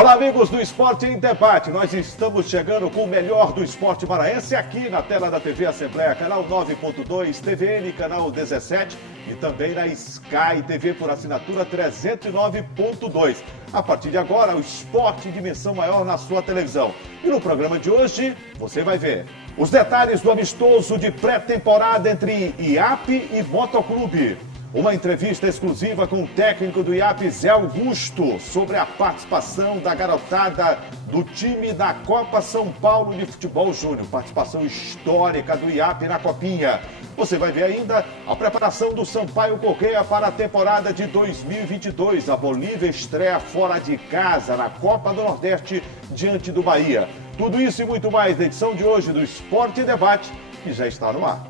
Olá, amigos do Esporte em Debate. Nós estamos chegando com o melhor do esporte maranhense aqui na tela da TV Assembleia, canal 9.2, TVN, canal 17 e também na Sky TV por assinatura 309.2. A partir de agora, o esporte em dimensão maior na sua televisão. E no programa de hoje, você vai ver os detalhes do amistoso de pré-temporada entre IAP e Motoclube. Uma entrevista exclusiva com o técnico do IAP, Zé Augusto, sobre a participação da garotada do time da Copa São Paulo de Futebol Júnior. Participação histórica do IAP na Copinha. Você vai ver ainda a preparação do Sampaio Corrêa para a temporada de 2022. A Bolívia estreia fora de casa na Copa do Nordeste diante do Bahia. Tudo isso e muito mais na edição de hoje do Esporte em Debate, que já está no ar.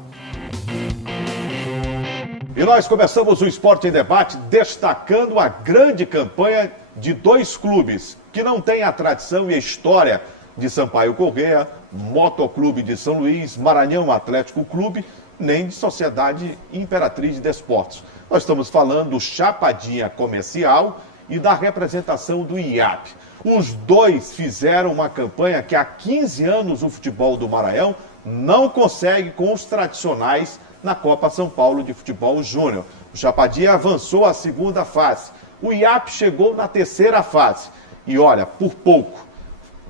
E nós começamos o Esporte em Debate destacando a grande campanha de dois clubes que não têm a tradição e a história de Sampaio Corrêa, Motoclube de São Luís, Maranhão Atlético Clube, nem de Sociedade Imperatriz de Desportos. Nós estamos falando do Chapadinha Comercial e da representação do IAP. Os dois fizeram uma campanha que há 15 anos o futebol do Maranhão não consegue com os tradicionais na Copa São Paulo de Futebol Júnior. O Chapadinha avançou à segunda fase. O IAP chegou na terceira fase. E olha, por pouco,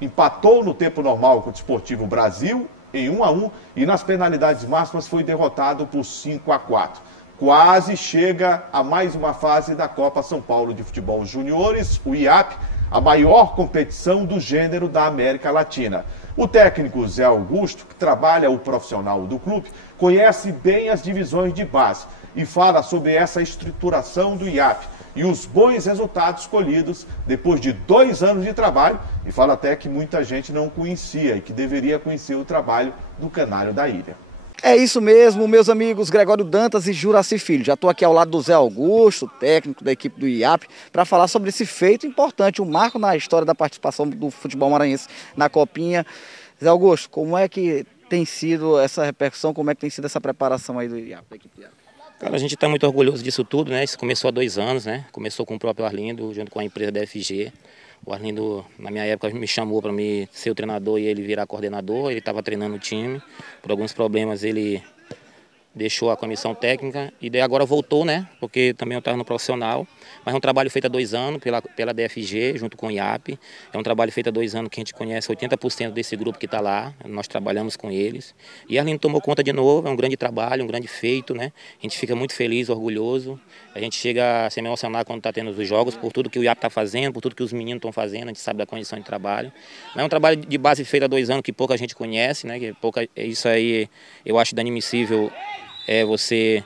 empatou no tempo normal com o Desportivo Brasil em 1-1 e nas penalidades máximas foi derrotado por 5-4. Quase chega a mais uma fase da Copa São Paulo de Futebol Juniores, o IAP, a maior competição do gênero da América Latina. O técnico Zé Augusto, que trabalha o profissional do clube, conhece bem as divisões de base e fala sobre essa estruturação do IAP e os bons resultados colhidos depois de 2 anos de trabalho, e fala até que muita gente não conhecia e que deveria conhecer o trabalho do Canário da Ilha. É isso mesmo, meus amigos Gregório Dantas e Juraci Filho. Já estou aqui ao lado do Zé Augusto, técnico da equipe do IAP, para falar sobre esse feito importante, um marco na história da participação do futebol maranhense na Copinha. Zé Augusto, como é que tem sido essa repercussão, como é que tem sido essa preparação aí do IAP, da equipe do IAP? Cara, a gente está muito orgulhoso disso tudo, né? Isso começou há 2 anos, né? Começou com o próprio Arlindo, junto com a empresa da FG. O Arlindo, na minha época, me chamou para mim ser o treinador e ele virar coordenador. Ele estava treinando o time. Por alguns problemas, ele deixou a comissão técnica e daí agora voltou, né? Porque também eu estava no profissional. Mas é um trabalho feito há 2 anos pela DFG, junto com o IAP. É um trabalho feito há 2 anos que a gente conhece 80% desse grupo que está lá. Nós trabalhamos com eles. E a Arlindo tomou conta de novo, é um grande trabalho, um grande feito, né? A gente fica muito feliz, orgulhoso. A gente chega a se emocionar quando está tendo os jogos, por tudo que o IAP está fazendo, por tudo que os meninos estão fazendo, a gente sabe da condição de trabalho. Mas é um trabalho de base feito há 2 anos que pouca gente conhece, né? Isso aí eu acho inadmissível, você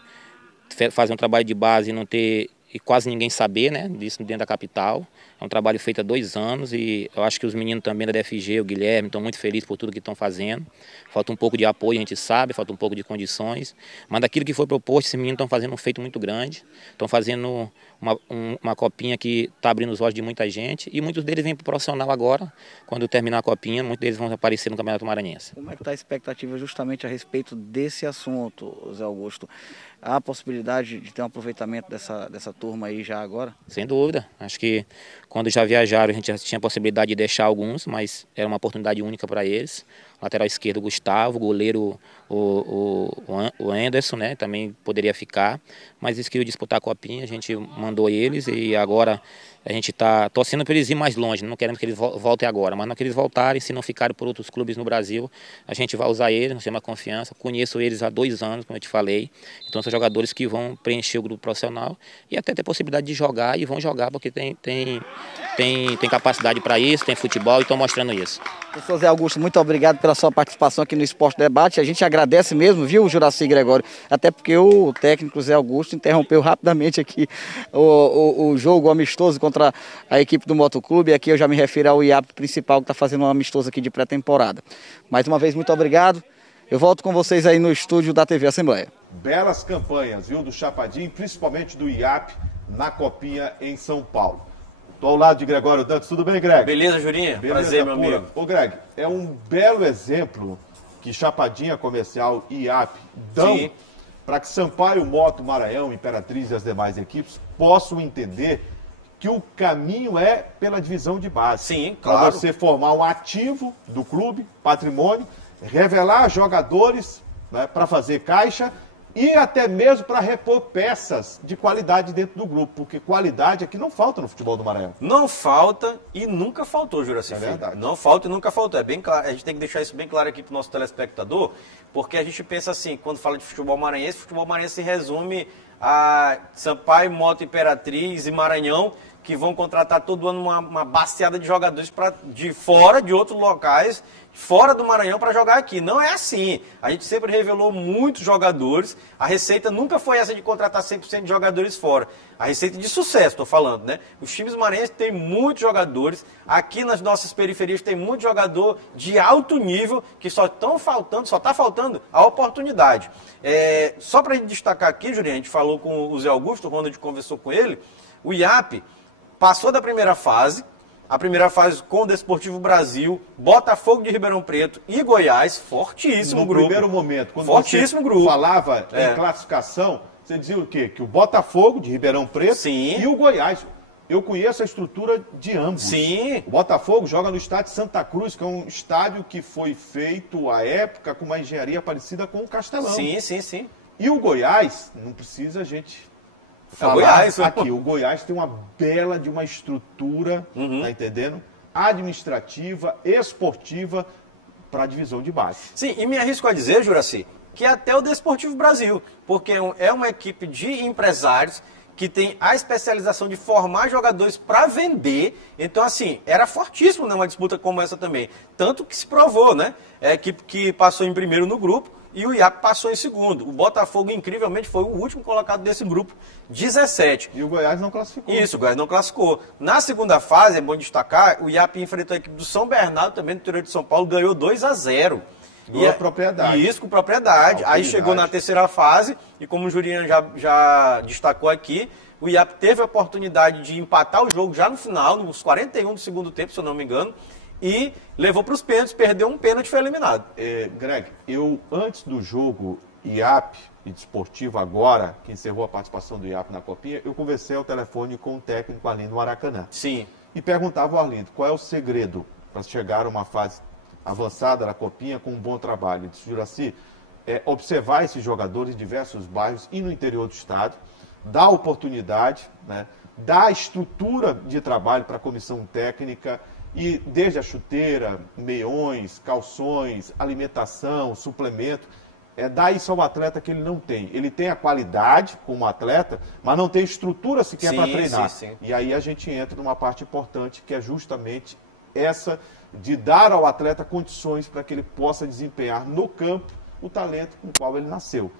fazer um trabalho de base e não ter e quase ninguém saber, né, disso dentro da capital. É um trabalho feito há 2 anos e eu acho que os meninos também da DFG, o Guilherme, estão muito felizes por tudo que estão fazendo. Falta um pouco de apoio, a gente sabe, falta um pouco de condições, mas daquilo que foi proposto, esses meninos estão fazendo um feito muito grande, estão fazendo uma copinha que está abrindo os olhos de muita gente e muitos deles vêm para o profissional agora, quando terminar a copinha, muitos deles vão aparecer no Campeonato Maranhense. Como é que está a expectativa justamente a respeito desse assunto, Zé Augusto? Há a possibilidade de ter um aproveitamento dessa turma aí já agora? Sem dúvida. Acho que quando já viajaram a gente já tinha a possibilidade de deixar alguns, mas era uma oportunidade única para eles. Lateral esquerdo, o Gustavo, goleiro, o Anderson, né, também poderia ficar. Mas eles queriam disputar a Copinha, a gente mandou eles e agora a gente está torcendo para eles ir mais longe. Não queremos que eles voltem agora, mas não que eles voltarem, se não ficarem por outros clubes no Brasil, a gente vai usar eles, nós temos uma confiança. Conheço eles há 2 anos, como eu te falei. Então são jogadores que vão preencher o grupo profissional e até ter possibilidade de jogar e vão jogar porque tem capacidade para isso, tem futebol e estão mostrando isso. Professor Zé Augusto, muito obrigado pela sua participação aqui no Esporte Debate. A gente agradece mesmo, viu, Juraci Gregório? Até porque o técnico Zé Augusto interrompeu rapidamente aqui o jogo amistoso contra a equipe do Motoclube. Aqui eu já me refiro ao IAP principal que está fazendo um amistoso aqui de pré-temporada. Mais uma vez, muito obrigado. Eu volto com vocês aí no estúdio da TV Assembleia. Belas campanhas, viu, do Chapadinho, principalmente do IAP na Copinha em São Paulo. Estou ao lado de Gregório Dantas. Tudo bem, Greg? Beleza, Jurinha? Beleza, prazer, meu amigo. Ô, Greg, é um belo exemplo que Chapadinha Comercial e IAP dão para que Sampaio, Moto, Maranhão, Imperatriz e as demais equipes possam entender que o caminho é pela divisão de base. Sim, Para claro. você formar um ativo do clube, patrimônio, revelar jogadores, né, para fazer caixa e até mesmo para repor peças de qualidade dentro do grupo, porque qualidade é que não falta no futebol do Maranhão. Não falta e nunca faltou, Juraci É Filho. verdade. Não falta e nunca faltou. É bem claro, a gente tem que deixar isso bem claro aqui para o nosso telespectador, porque a gente pensa assim, quando fala de futebol maranhense se resume a Sampaio, Moto, Imperatriz e Maranhão, que vão contratar todo ano uma baciada de jogadores de fora, de outros locais, fora do Maranhão para jogar aqui. Não é assim. A gente sempre revelou muitos jogadores. A receita nunca foi essa de contratar 100% de jogadores fora. A receita de sucesso, estou falando, né? Os times maranhenses têm muitos jogadores. Aqui nas nossas periferias tem muito jogador de alto nível que só está faltando a oportunidade. Só para a gente destacar aqui, Jurinho, a gente falou com o Zé Augusto, o Ronald conversou com ele, o IAP passou da primeira fase, a primeira fase com o Desportivo Brasil, Botafogo de Ribeirão Preto e Goiás, fortíssimo No grupo. primeiro momento, quando Fortíssimo você grupo. falava em classificação, você dizia o quê? Que o Botafogo de Ribeirão Preto Sim. e o Goiás. Eu conheço a estrutura de ambos. Sim. O Botafogo joga no estádio Santa Cruz, que é um estádio que foi feito à época com uma engenharia parecida com o Castelão. Sim, sim, sim. E o Goiás, não precisa a gente É o Goiás, né? aqui. O Goiás tem uma bela de uma estrutura, tá entendendo? Administrativa, esportiva para a divisão de base. Sim, e me arrisco a dizer, Juraci, que até o Desportivo Brasil, porque é uma equipe de empresários que tem a especialização de formar jogadores para vender. Então, assim, era fortíssimo numa disputa como essa também. Tanto que se provou, né? É a equipe que passou em primeiro no grupo e o IAP passou em segundo. O Botafogo, incrivelmente, foi o último colocado desse grupo, 17. E o Goiás não classificou. Isso, o Goiás não classificou. Na segunda fase, é bom destacar, o IAP enfrentou a equipe do São Bernardo, também do interior de São Paulo, ganhou 2-0. Ganhou a propriedade. Isso, com propriedade. Aí chegou na terceira fase, e como o Juliano já destacou aqui, o IAP teve a oportunidade de empatar o jogo já no final, nos 41 do segundo tempo, se eu não me engano, e levou para os pênaltis, perdeu um pênalti e foi eliminado. Greg, antes do jogo IAP e Desportivo agora, que encerrou a participação do IAP na Copinha, eu conversei ao telefone com o técnico Arlindo Maracanã. Sim. E perguntava ao Arlindo qual é o segredo para chegar a uma fase avançada da Copinha com um bom trabalho. Ele disse, Juraci, observar esses jogadores em diversos bairros e no interior do estado, dar oportunidade, né, dar estrutura de trabalho para a comissão técnica, e desde a chuteira, meiões, calções, alimentação, suplemento, dar isso ao atleta que ele não tem. Ele tem a qualidade como atleta, mas não tem estrutura sequer para treinar. Sim, sim. E aí a gente entra numa parte importante, que é justamente essa de dar ao atleta condições para que ele possa desempenhar no campo o talento com o qual ele nasceu.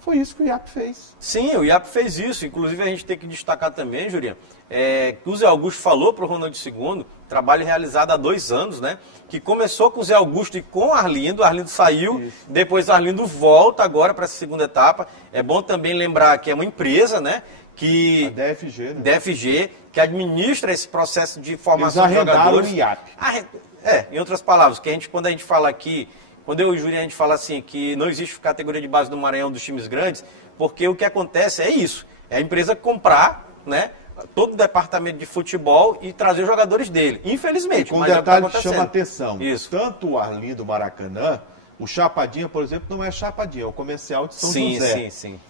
Foi isso que o IAP fez. Sim, o IAP fez isso. Inclusive, a gente tem que destacar também, Juliano, que o Zé Augusto falou para o Ronald II, trabalho realizado há 2 anos, né? Que começou com o Zé Augusto e com o Arlindo. O Arlindo saiu, isso. Depois o Arlindo volta agora para essa segunda etapa. É bom também lembrar que é uma empresa, né? A DFG, né? DFG, que administra esse processo de formação de jogadores. O IAP. Em outras palavras, quando a gente fala aqui, quando eu e o Juliano a gente fala assim, que não existe categoria de base no Maranhão dos times grandes, porque o que acontece é isso, é a empresa comprar, né, todo o departamento de futebol e trazer os jogadores dele, infelizmente. Com um mas detalhe é que chama atenção, isso. Tanto o Arlindo Maracanã, o Chapadinha, por exemplo, não é Chapadinha, é o comercial de São José. Sim.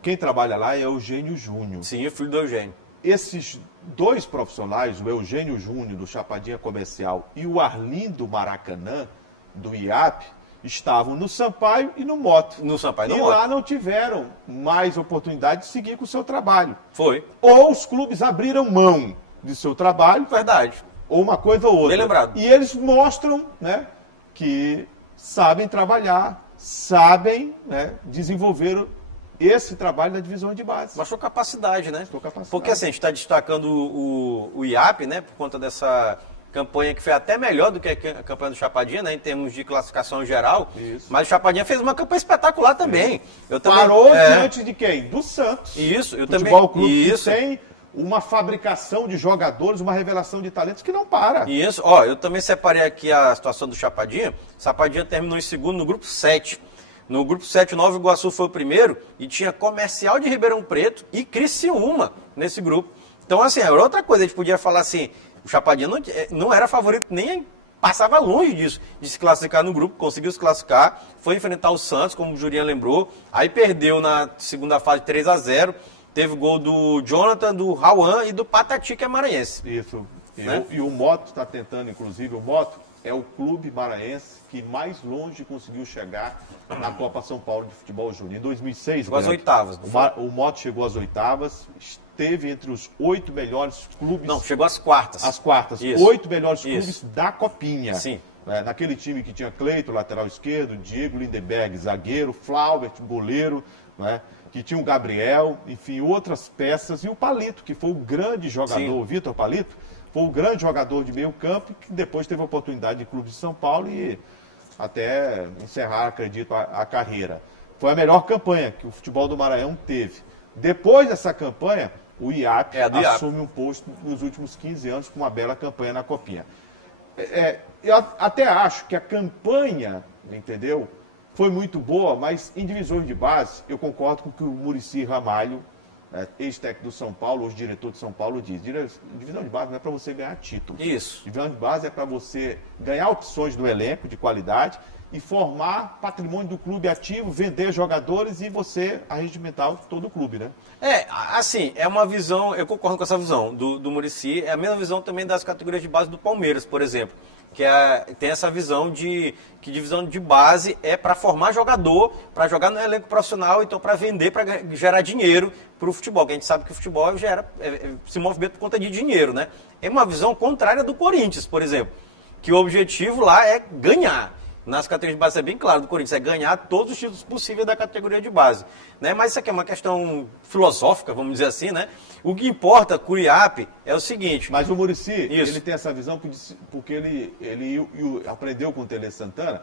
Quem trabalha lá é Eugênio Júnior. Sim, o filho do Eugênio. Esses 2 profissionais, o Eugênio Júnior, do Chapadinha Comercial, e o Arlindo Maracanã, do IAP, estavam no Sampaio e no Moto. No Sampaio e no Moto. E lá não tiveram mais oportunidade de seguir com o seu trabalho. Foi. Ou os clubes abriram mão de seu trabalho. Verdade. Ou uma coisa ou outra. Bem lembrado. E eles mostram, né, que sabem trabalhar, sabem, né, desenvolver esse trabalho na divisão de base. Mostrou capacidade, né? Mostrou capacidade. Porque assim, a gente está destacando o IAP, né, por conta dessa campanha que foi até melhor do que a campanha do Chapadinha, né, em termos de classificação geral. Isso. Mas o Chapadinha fez uma campanha espetacular também. Eu também parou diante de quem? Do Santos. Isso, eu Futebol também. Clube Isso. Que tem uma fabricação de jogadores, uma revelação de talentos que não para. Isso, eu também separei aqui a situação do Chapadinha. Chapadinha terminou em segundo no grupo 7. No grupo 7, Nova Iguaçu foi o primeiro e tinha Comercial de Ribeirão Preto e Criciúma nesse grupo. Então, assim, era outra coisa, a gente podia falar assim, o Chapadinha não era favorito, nem passava longe disso, de se classificar no grupo, conseguiu se classificar, foi enfrentar o Santos, como o Jurinha lembrou, aí perdeu na segunda fase 3-0, teve gol do Jonathan, do Rauan e do Patati, que é maranhense. Isso. Né? E o Moto está tentando, inclusive, o Moto é o clube maranhense que mais longe conseguiu chegar na Copa São Paulo de Futebol Júnior. Em 2006, chegou às oitavas. O Moto chegou às oitavas, esteve entre os 8 melhores clubes. Não, chegou às quartas. Às quartas. Isso. 8 melhores clubes da Copinha. Sim. Naquele time que tinha Cleito, lateral esquerdo, Diego Lindenberg, zagueiro, Flaubert, goleiro, que tinha o Gabriel, enfim, outras peças. E o Palito, que foi o grande jogador, Sim. o Vitor Palito, foi o grande jogador de meio campo, que depois teve a oportunidade de clube de São Paulo e até encerrar, acredito, a carreira. Foi a melhor campanha que o futebol do Maranhão teve. Depois dessa campanha, o IAP assume um posto nos últimos 15 anos com uma bela campanha na Copinha. Eu até acho que a campanha, entendeu, foi muito boa, mas em divisões de base, eu concordo com o que o Muricy Ramalho, ex-técnico do São Paulo, hoje diretor de São Paulo, diz. Divisão de base não é para você ganhar título. Isso. Divisão de base é para você ganhar opções do elenco de qualidade e formar patrimônio do clube ativo, vender jogadores e você arregimentar todo o clube, né? Assim, é uma visão, eu concordo com essa visão do Muricy, é a mesma visão também das categorias de base do Palmeiras, por exemplo. Que tem essa visão de que divisão de base é para formar jogador, para jogar no elenco profissional, então para vender, para gerar dinheiro para o futebol. Que a gente sabe que o futebol se movimenta por conta de dinheiro, né? É uma visão contrária do Corinthians, por exemplo, que o objetivo lá é ganhar. Nas categorias de base é bem claro do Corinthians, é ganhar todos os títulos possíveis da categoria de base. Né? Mas isso aqui é uma questão filosófica, vamos dizer assim, né? O que importa, Curiape, é o seguinte... Mas o Muricy, ele tem essa visão porque ele aprendeu com o Tele Santana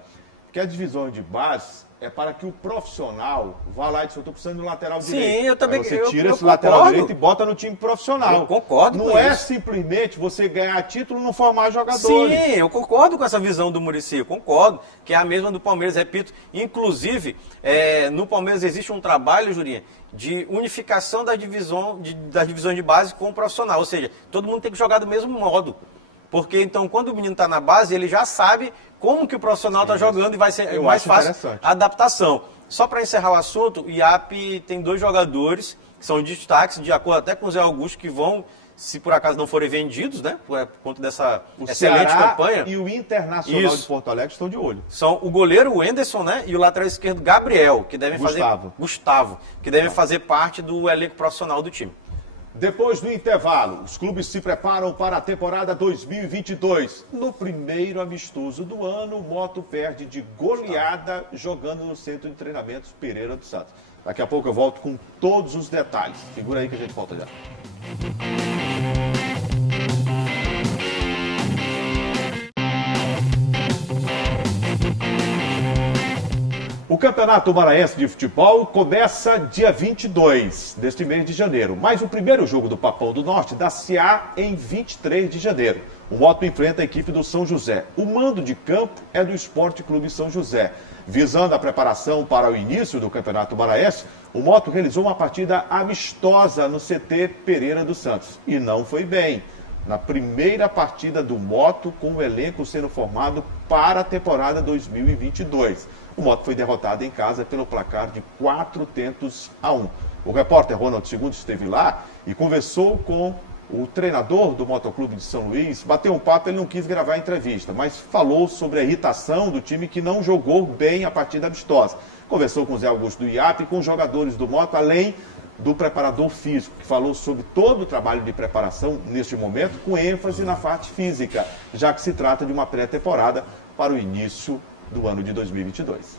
que a divisão de base é para que o profissional vá lá e diz, eu estou precisando de um lateral direito. Sim, eu também... Aí você tira esse lateral direito e bota no time profissional. Eu concordo com isso. Não é simplesmente você ganhar título e não formar jogadores. Sim, eu concordo com essa visão do Muricy, eu concordo, que é a mesma do Palmeiras, repito. Inclusive, no Palmeiras existe um trabalho, Jurinha, de unificação das divisões de base com o profissional. Ou seja, todo mundo tem que jogar do mesmo modo. Porque, então, quando o menino está na base, ele já sabe como que o profissional está jogando e vai ser mais fácil a adaptação. Só para encerrar o assunto, o IAP tem 2 jogadores que são destaques, de acordo até com o Zé Augusto, que vão, se por acaso não forem vendidos, né, por conta dessa excelente campanha. E o Internacional de Porto Alegre estão de olho. São o goleiro Wenderson, né, e o lateral esquerdo Gabriel, que devem Gustavo, que devem fazer parte do elenco profissional do time. Depois do intervalo, os clubes se preparam para a temporada 2022. No primeiro amistoso do ano, o Moto perde de goleada jogando no Centro de Treinamentos Pereira do Santos. Daqui a pouco eu volto com todos os detalhes. Segura aí que a gente volta já. O Campeonato Maranhense de Futebol começa dia 22 deste mês de janeiro, mas o primeiro jogo do Papão do Norte dá-se-á em 23 de janeiro. O Moto enfrenta a equipe do São José. O mando de campo é do Esporte Clube São José. Visando a preparação para o início do Campeonato Maranhense, o Moto realizou uma partida amistosa no CT Pereira dos Santos. E não foi bem. Na primeira partida do Moto, com o elenco sendo formado para a temporada 2022. O Moto foi derrotado em casa pelo placar de 4-1. O repórter Ronald II esteve lá e conversou com o treinador do Motoclube de São Luís. Bateu um papo, ele não quis gravar a entrevista, mas falou sobre a irritação do time que não jogou bem a partida amistosa. Conversou com o Zé Augusto do IAP e com os jogadores do Moto, além do preparador físico, que falou sobre todo o trabalho de preparação neste momento, com ênfase na parte física, já que se trata de uma pré-temporada para o início do ano de 2022.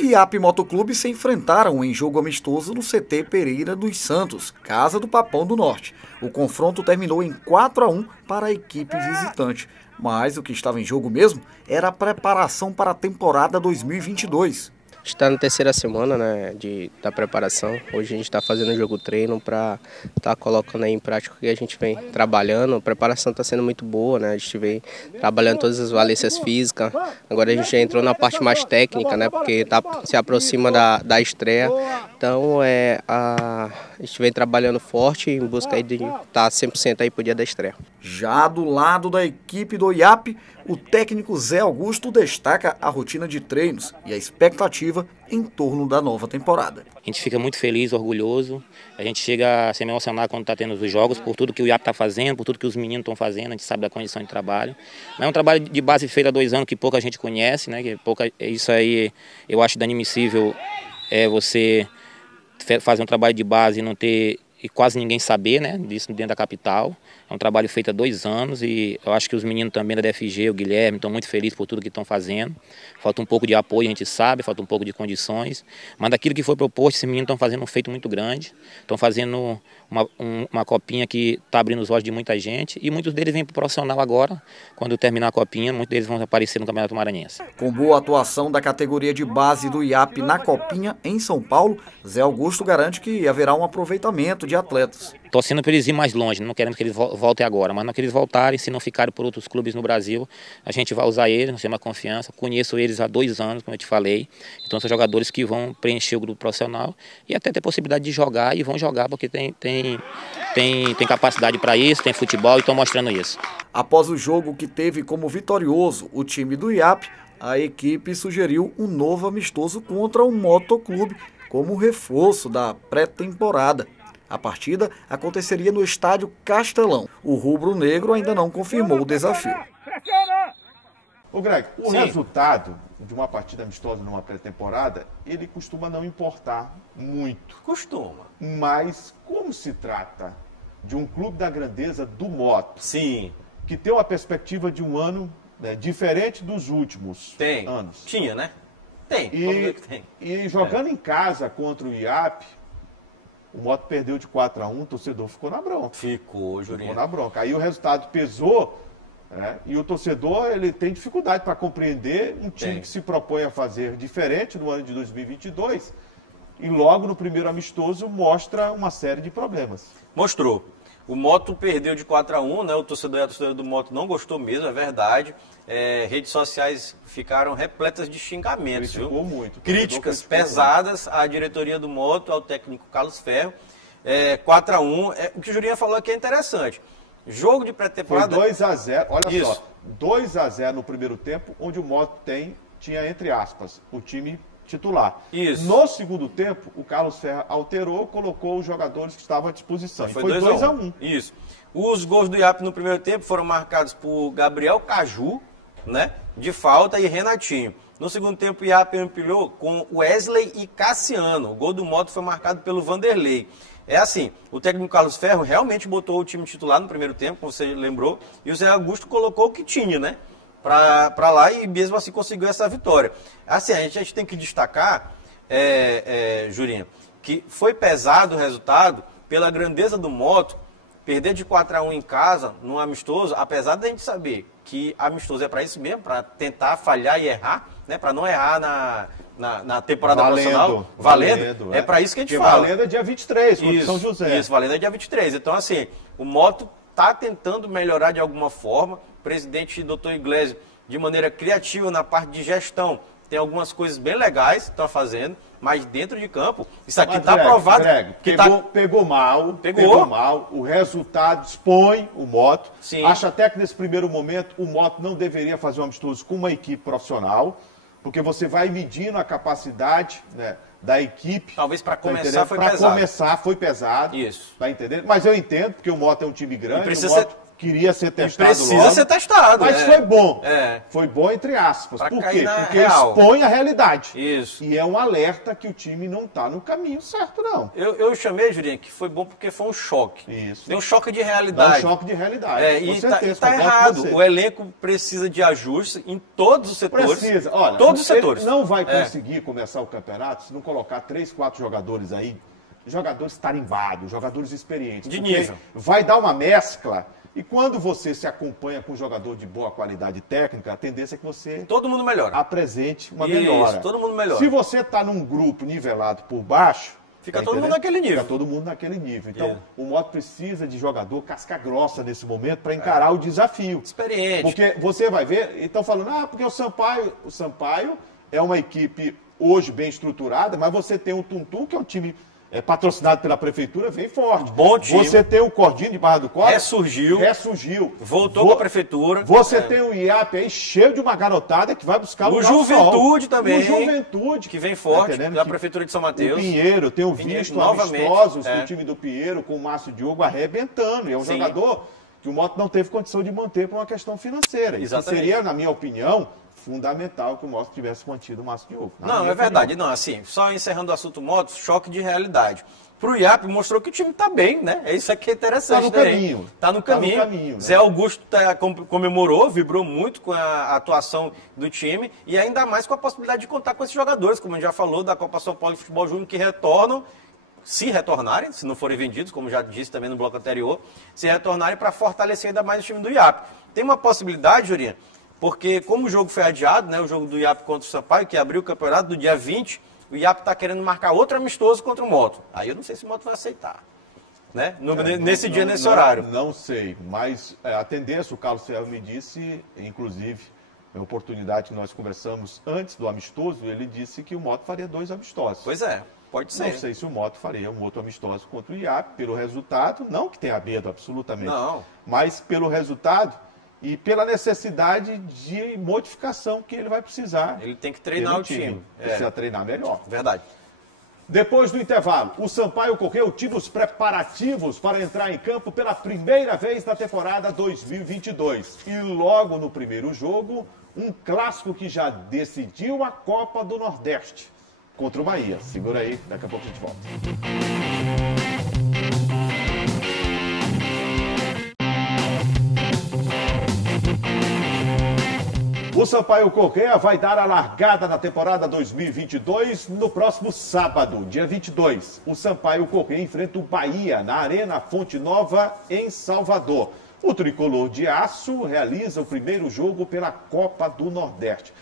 IAP e Motoclube se enfrentaram em jogo amistoso no CT Pereira dos Santos, casa do Papão do Norte. O confronto terminou em 4-1 para a equipe visitante, mas o que estava em jogo mesmo era a preparação para a temporada 2022. Está na terceira semana, né, da preparação. Hoje a gente está fazendo jogo treino para estar colocando aí em prática o que a gente vem trabalhando. A preparação está sendo muito boa, né? A gente vem trabalhando todas as valências físicas. Agora a gente já entrou na parte mais técnica, né? Porque se aproxima da estreia. Então a gente vem trabalhando forte em busca aí de estar 100% aí pro dia da estreia. Já do lado da equipe do IAP, o técnico Zé Augusto destaca a rotina de treinos e a expectativa em torno da nova temporada. A gente fica muito feliz, orgulhoso, a gente chega a se emocionar quando está tendo os jogos, por tudo que o IAP está fazendo, por tudo que os meninos estão fazendo, a gente sabe da condição de trabalho. Mas é um trabalho de base feito há 2 anos que pouca gente conhece, né? Isso aí eu acho inadmissível, você fazer um trabalho de base e não ter e quase ninguém saber, né, disso dentro da capital. É um trabalho feito há 2 anos e eu acho que os meninos também da DFG, o Guilherme, estão muito felizes por tudo que estão fazendo. Falta um pouco de apoio, a gente sabe, falta um pouco de condições, mas daquilo que foi proposto, esses meninos estão fazendo um feito muito grande, estão fazendo uma copinha que está abrindo os olhos de muita gente e muitos deles vêm para o profissional agora, quando terminar a copinha, muitos deles vão aparecer no Campeonato Maranhense. Com boa atuação da categoria de base do IAP na copinha em São Paulo, Zé Augusto garante que haverá um aproveitamento de atletas. Torcendo para eles ir mais longe, não queremos que eles voltem agora, mas não que eles voltarem, se não ficarem por outros clubes no Brasil, a gente vai usar eles, nós temos uma confiança, conheço eles há 2 anos, como eu te falei, então são jogadores que vão preencher o grupo profissional e até ter possibilidade de jogar e vão jogar porque tem capacidade para isso, tem futebol e estão mostrando isso. Após o jogo que teve como vitorioso o time do IAP, a equipe sugeriu um novo amistoso contra o Motoclube como reforço da pré-temporada. A partida aconteceria no estádio Castelão. O rubro-negro ainda não confirmou o desafio. Ô Greg, o resultado de uma partida amistosa numa pré-temporada, ele costuma não importar muito. Costuma. Mas como se trata de um clube da grandeza do Moto, sim, que tem uma perspectiva de um ano diferente dos últimos anos. Tinha, né? Tem. E jogando em casa contra o IAP, o Moto perdeu de 4-1, o torcedor ficou na bronca. Ficou, Jurinho. Ficou na bronca. Aí o resultado pesou, e o torcedor ele tem dificuldade para compreender um time que se propõe a fazer diferente no ano de 2022 e logo no primeiro amistoso mostra uma série de problemas. Mostrou. O Moto perdeu de 4-1, né? O torcedor e a torcedora do Moto não gostou mesmo, é verdade. Redes sociais ficaram repletas de xingamentos, criticou muito. Críticas pesadas à diretoria do Moto, ao técnico Carlos Ferro. 4-1. O que o Jurinha falou aqui é interessante. Jogo de pré-temporada... Foi 2-0, olha só. 2-0 no primeiro tempo, onde o Moto tinha, entre aspas, o time titular. Isso. No segundo tempo, o Carlos Ferro alterou, colocou os jogadores que estavam à disposição. Foi 2-1. Isso. Os gols do IAP no primeiro tempo foram marcados por Gabriel Caju, né, de falta, e Renatinho. No segundo tempo, o IAP empilhou com Wesley e Cassiano. O gol do Moto foi marcado pelo Vanderlei. É assim, o técnico Carlos Ferro realmente botou o time titular no primeiro tempo, como você lembrou, e o Zé Augusto colocou o que tinha, né? Para lá e mesmo assim conseguiu essa vitória. Assim, a gente tem que destacar, Jurinha, que foi pesado o resultado pela grandeza do Moto, perder de 4-1 em casa, num amistoso, apesar da gente saber que amistoso é para isso mesmo, para tentar falhar e errar, né, para não errar na temporada profissional, valendo, é para isso que a gente fala. Valendo é dia 23, contra São José. Isso, valendo é dia 23. Então, assim, o Moto está tentando melhorar de alguma forma. O presidente Dr. Iglesias, de maneira criativa na parte de gestão, tem algumas coisas bem legais que estão fazendo, mas dentro de campo, isso aqui está provado. Que pegou mal, o resultado expõe o Moto. Sim. Acho até que nesse primeiro momento o Moto não deveria fazer um amistoso com uma equipe profissional, porque você vai medindo a capacidade, né, da equipe. Talvez para começar foi pesado. Para começar foi pesado. Isso. Tá entendendo? Mas eu entendo, porque o Moto é um time grande, o Moto queria ser testado precisa ser testado. Mas foi bom. É. Foi bom entre aspas. Pra Por cair quê? na Porque real. expõe a realidade. Isso. E é um alerta que o time não está no caminho certo, não. Eu chamei, Jurinha, que foi bom porque foi um choque. Isso. Tem um choque de realidade. Dá um choque de realidade. E tá errado. O elenco precisa de ajustes em todos os setores. Precisa. Olha, todos os setores. Não vai conseguir começar o campeonato se não colocar 3, 4 jogadores aí, jogadores tarimbados, jogadores experientes. De nível. Vai dar uma mescla. E quando você se acompanha com um jogador de boa qualidade técnica, a tendência é que você todo mundo melhora. Apresente uma melhora. Todo mundo melhora. Se você está num grupo nivelado por baixo, fica todo mundo naquele nível. Fica todo mundo naquele nível. Então, o Moto precisa de jogador casca grossa nesse momento para encarar o desafio. Experiente. Porque você vai ver, estão falando, porque o Sampaio é uma equipe hoje bem estruturada, mas você tem o Tuntum, que é um time patrocinado pela prefeitura, vem forte. Bom time. Você tem o Cordinho de Barra do Corte. Ressurgiu. Voltou com a prefeitura. Você tem o IAP aí cheio de uma garotada que vai buscar o Juventude também. O Juventude. Que vem forte da prefeitura de São Mateus. O Pinheiro, tenho visto amistosos do time do Pinheiro com o Márcio Diogo arrebentando. E é um jogador que o Moto não teve condição de manter por uma questão financeira. Exatamente. Isso seria, na minha opinião, fundamental que o Moto tivesse mantido o Márcio Diogo. Não, é verdade. Não, assim, só encerrando o assunto Moto, choque de realidade. Pro IAP mostrou que o time tá bem, né? É isso aqui é interessante. Tá no caminho. Tá no caminho. Né? Zé Augusto comemorou, vibrou muito com a atuação do time e ainda mais com a possibilidade de contar com esses jogadores, como a gente já falou, da Copa São Paulo de Futebol Júnior, que retornam, se retornarem, se não forem vendidos, como já disse também no bloco anterior, se retornarem para fortalecer ainda mais o time do IAP. Tem uma possibilidade, Jurinha, porque como o jogo foi adiado, né, o jogo do IAP contra o Sampaio, que abriu o campeonato do dia 20, o IAP está querendo marcar outro amistoso contra o Moto. Aí eu não sei se o Moto vai aceitar. Né? Nesse horário. Não sei, mas a tendência, o Carlos Ferro me disse, inclusive, na oportunidade que nós conversamos antes do amistoso, ele disse que o Moto faria 2 amistosos. Pois é, pode ser. Não sei se o Moto faria um outro amistoso contra o IAP, pelo resultado, não que tenha medo absolutamente, não. Mas pelo resultado e pela necessidade de modificação que ele vai precisar. Ele tem que treinar o time. Precisa treinar melhor. Verdade. Depois do intervalo, o Sampaio Corrêa tinha os preparativos para entrar em campo pela primeira vez na temporada 2022. E logo no primeiro jogo, um clássico que já decidiu a Copa do Nordeste contra o Bahia. Segura aí, daqui a pouco a gente volta. O Sampaio Corrêa vai dar a largada na temporada 2022 no próximo sábado, dia 22. O Sampaio Corrêa enfrenta o Bahia na Arena Fonte Nova, em Salvador. O tricolor de aço realiza o primeiro jogo pela Copa do Nordeste.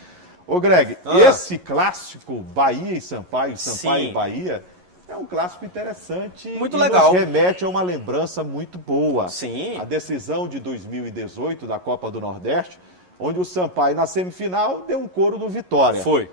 Ô Greg, esse clássico Bahia e Sampaio e Bahia, é um clássico interessante. Muito legal. Nos remete a uma lembrança muito boa. Sim. A decisão de 2018 da Copa do Nordeste, onde o Sampaio, na semifinal, deu um couro do Vitória. Foi.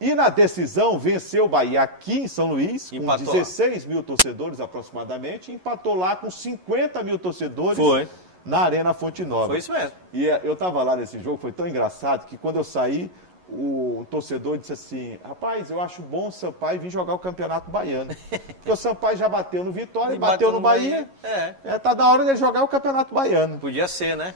E na decisão, venceu o Bahia aqui em São Luís, empatou com 16 mil torcedores aproximadamente, e empatou lá com 50 mil torcedores. Foi. Na Arena Fonte Nova. Foi isso mesmo. E eu estava lá nesse jogo, foi tão engraçado, que quando eu saí, o torcedor disse assim: rapaz, eu acho bom o Sampaio vir jogar o Campeonato Baiano. Porque o Sampaio já bateu no Vitória, bateu no Bahia. Tá na hora de jogar o Campeonato Baiano. Podia ser, né?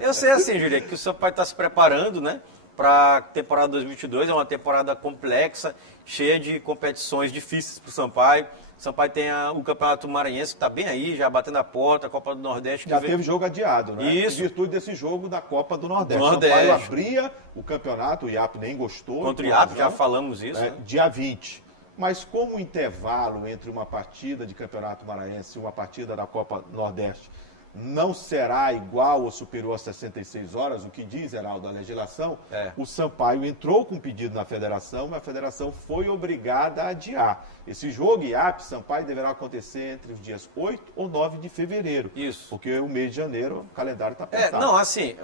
Eu sei assim, Júlia, que o Sampaio está se preparando, né, para a temporada 2022. É uma temporada complexa, cheia de competições difíceis para o Sampaio. O Sampaio tem o Campeonato Maranhense, que está bem aí, já batendo a porta, a Copa do Nordeste. Já teve jogo adiado, né? Isso. Em virtude desse jogo da Copa do Nordeste. O Sampaio abria o campeonato, o IAP nem gostou. Contra o IAP, já falamos isso. Dia 20. Mas como o intervalo entre uma partida de Campeonato Maranhense e uma partida da Copa Nordeste não será igual ou superior a 66 horas, o que diz, Heraldo, a legislação, o Sampaio entrou com um pedido na federação, mas a federação foi obrigada a adiar. Esse jogo IAP-Sampaio deverá acontecer entre os dias 8 ou 9 de fevereiro. Isso. Porque o mês de janeiro, o calendário está apertado. Não, assim,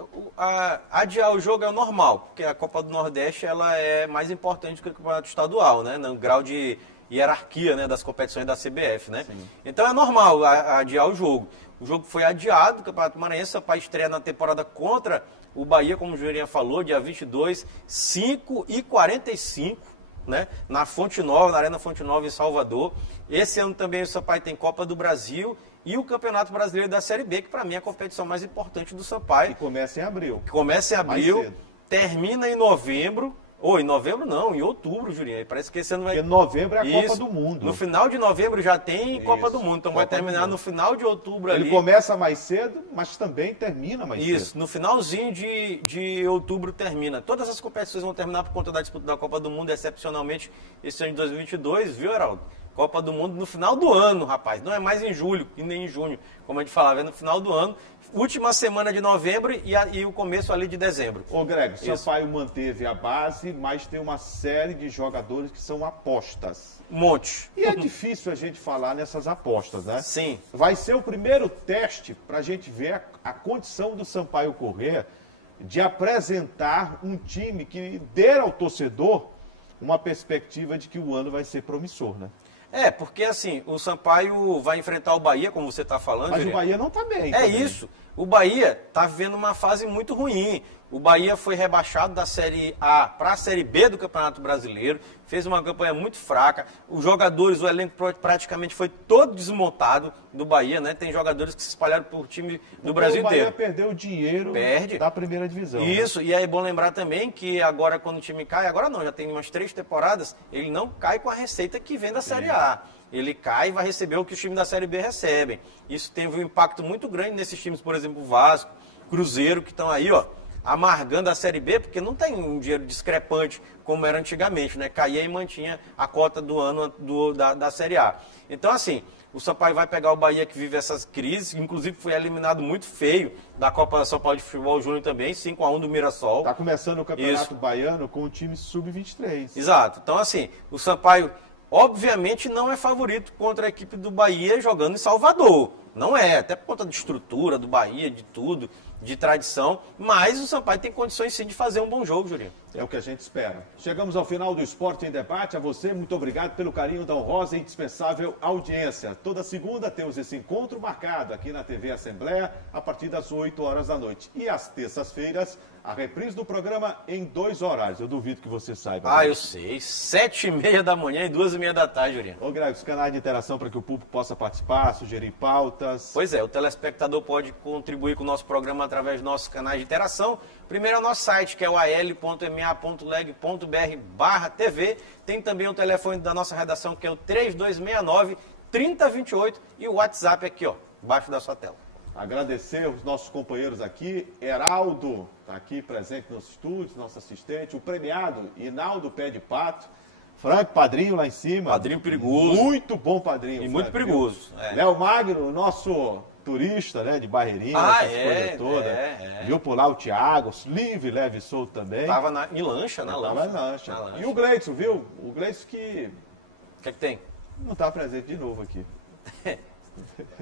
adiar o jogo é normal, porque a Copa do Nordeste ela é mais importante que o Campeonato Estadual, né? No grau de hierarquia, né, das competições da CBF, né? Sim. Então é normal adiar o jogo. O jogo foi adiado, o Campeonato Maranhense, o Sampaio estreia na temporada contra o Bahia, como o Jurinha falou, dia 22, 5h45, né, na Fonte Nova, na Arena Fonte Nova, em Salvador. Esse ano também o Sampaio tem Copa do Brasil e o Campeonato Brasileiro da Série B, que para mim é a competição mais importante do Sampaio. Que começa em abril. Começa em abril, termina em novembro. Ou em novembro não, em outubro, Jurinho. Parece que esse ano vai... Porque novembro é a Copa do Mundo. No final de novembro já tem Copa do Mundo. Então vai terminar no final de outubro ali. Ele começa mais cedo, mas também termina mais cedo. Isso, no finalzinho de outubro termina. Todas as competições vão terminar por conta da disputa da Copa do Mundo, excepcionalmente esse ano de 2022, viu, Heraldo? Copa do Mundo no final do ano, rapaz. Não é mais em julho e nem em junho, como a gente falava, é no final do ano. Última semana de novembro e o começo ali de dezembro. Ô Greg, o Sampaio manteve a base, mas tem uma série de jogadores que são apostas. Um monte. E é difícil a gente falar nessas apostas, né? Sim. Vai ser o primeiro teste para a gente ver a condição do Sampaio Corrêa de apresentar um time que dê ao torcedor uma perspectiva de que o ano vai ser promissor, né? Porque assim, o Sampaio vai enfrentar o Bahia, como você está falando. Mas o Bahia não está bem. Isso. O Bahia está vivendo uma fase muito ruim. O Bahia foi rebaixado da Série A para a Série B do Campeonato Brasileiro. Fez uma campanha muito fraca. Os jogadores, o elenco praticamente foi todo desmontado do Bahia, né? Tem jogadores que se espalharam por time do Brasil inteiro. O Bahia perdeu dinheiro da primeira divisão. Isso, né? E aí é bom lembrar também que agora quando o time cai, agora não, já tem umas 3 temporadas, ele não cai com a receita que vem da Série A. Ele cai e vai receber o que os times da Série B recebem. Isso teve um impacto muito grande nesses times, por exemplo, o Vasco, Cruzeiro, que estão aí, ó, amargando a Série B, porque não tem um dinheiro discrepante como era antigamente, né? Caía e mantinha a cota do ano da Série A. Então, assim, o Sampaio vai pegar o Bahia, que vive essas crises, inclusive foi eliminado muito feio da Copa São Paulo de Futebol Júnior também, 5-1 do Mirassol. Está começando o Campeonato Baiano com o time sub-23. Exato. Então, assim, o Sampaio, obviamente, não é favorito contra a equipe do Bahia jogando em Salvador. Não é, até por conta de estrutura do Bahia, de tudo, de tradição. Mas o Sampaio tem condições sim de fazer um bom jogo, Jurinho. É o que a gente espera. Chegamos ao final do Esporte em Debate. A você, muito obrigado pelo carinho da honrosa e indispensável audiência. Toda segunda temos esse encontro marcado aqui na TV Assembleia a partir das 8 horas da noite. E às terças-feiras, a reprise do programa em 2 horários. Eu duvido que você saiba. Ah, eu sei. 7h30 da manhã e 2h30 da tarde, Jurinho. Ô, Greg, os canais de interação para que o público possa participar, sugerir pautas. Pois é, o telespectador pode contribuir com o nosso programa através dos nossos canais de interação. Primeiro é o nosso site, que é o al.ma.leg.br/TV. Tem também o telefone da nossa redação, que é o 3269-3028. E o WhatsApp aqui, ó, embaixo da sua tela. Agradecer os nossos companheiros aqui. Heraldo está aqui presente nos estúdios, nosso assistente. O premiado Hinaldo Pé de Pato. Franco, padrinho lá em cima. Padrinho perigoso. Muito bom padrinho. E muito perigoso. Léo Magno, nosso turista, né, de Barreirinha, coisas todas. Viu por lá o Thiago, livre, leve e solto também. Tava em lancha, na lancha. E o Gleison, viu? O Gleison que... O que é que tem? Não está presente de novo aqui.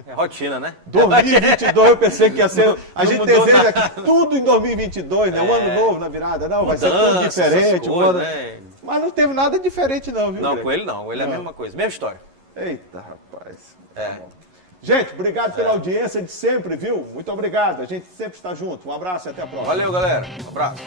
É rotina, né? 2022 eu pensei que ia ser... A gente deseja tudo em 2022, né? O ano novo na virada. Não, vai ser tudo diferente. Coisas, né? Mas não teve nada diferente não, viu? Não, com ele não. Ele é a mesma coisa. Mesma história. Eita, rapaz. Tá bom. Gente, obrigado pela audiência de sempre, viu? Muito obrigado. A gente sempre está junto. Um abraço e até a próxima. Valeu, galera. Um abraço.